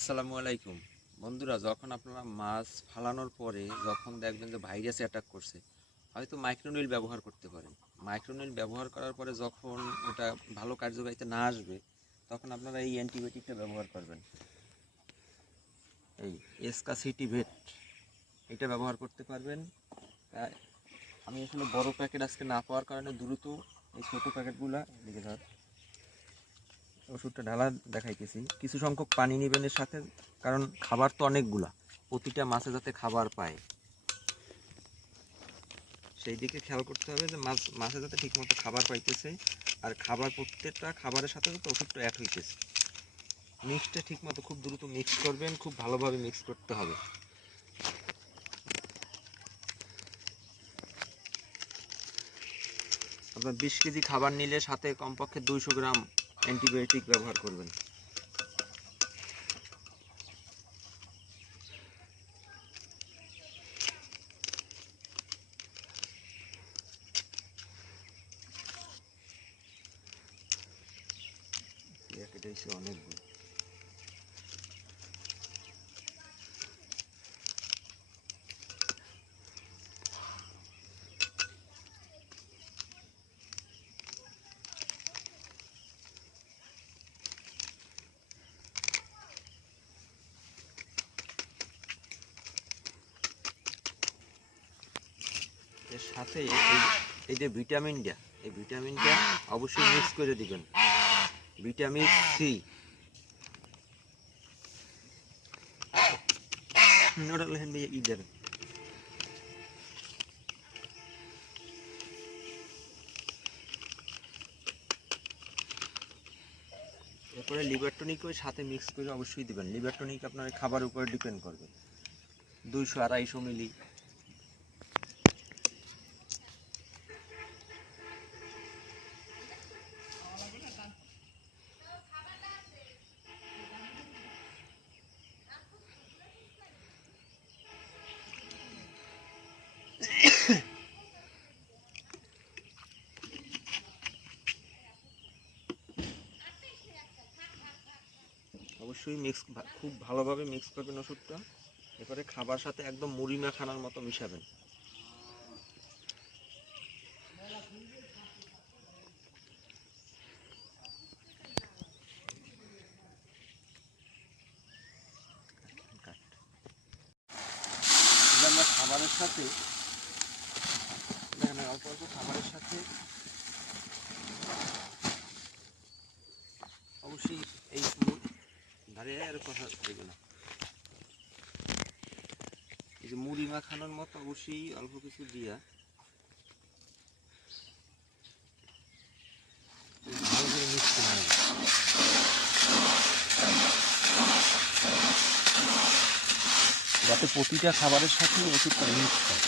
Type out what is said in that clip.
আসসালামু আলাইকুম বন্ধুরা, যখন আপনারা মাছ ফালানোর পরে যখন দেখবেন যে ভাইরাস অ্যাটাক করছে, হয়তো মাইক্রোনিল ব্যবহার করতে পারেন। মাইক্রোনিল ব্যবহার করার পরে যখন ওটা ভালো কার্যকারিতা না আসবে, তখন আপনারা এই অ্যান্টিবায়োটিকটা ব্যবহার করবেন। এই এসকাসিটিভেট এটা ব্যবহার করতে পারবেন। আমি আসলে বড় প্যাকেট আজকে না পাওয়ার কারণে দ্রুত এই ছোটো প্যাকেটগুলো লিখে ধর ওষুধটা ঢালা দেখাইতেছি। কিছু সংখ্যক পানি নেবেন এর সাথে, কারণ খাবার তো অনেকগুলা, প্রতিটা মাছে যাতে খাবার পায় সেই দিকে খেয়াল করতে হবে যে মাছে যাতে ঠিকমতো খাবার পাইতেছে, আর প্রত্যেকটা খাবারের সাথে যাতে ওষুধটা অ্যাড হইতেছে। মিক্সটা ঠিকমতো খুব দ্রুত মিক্স করবেন, খুব ভালোভাবে মিক্স করতে হবে। আপনার 20 কেজি খাবার নিলে সাথে কমপক্ষে 200 গ্রাম অ্যান্টিবায়োটিক ব্যবহার করবেন। অনেকগুলো এর সাথে এই যে ভিটামিনটা, এই ভিটামিনটা অবশ্যই মিক্স করে দিবেন। ভিটামিন সি এরপরে লিভার টনিক ওই সাথে মিক্স করে অবশ্যই দিবেন। লিভার টনিক আপনার খাবার উপরে ডিপেন্ড করবে। 200-250 মিলি। অবশ্যই খুব ভালোভাবে মিক্স করবেন ওষুধটা। এরপরে খাবার সাথে একদম মুড়ি মাখানোর মতো মিশাবেন। আমরা খাবারের সাথে অল্প অল্প খাবারের সাথে অবশ্যই এই ধারে আর কথা দেবে না, এই যে মুড়ি মাখানোর মতো অবশ্যই অল্প কিছু দিয়া ভালো করে মিক্স করে নেবে, যাতে প্রতিটা খাবারের সাথে ওষুধটা মিক্স হয়।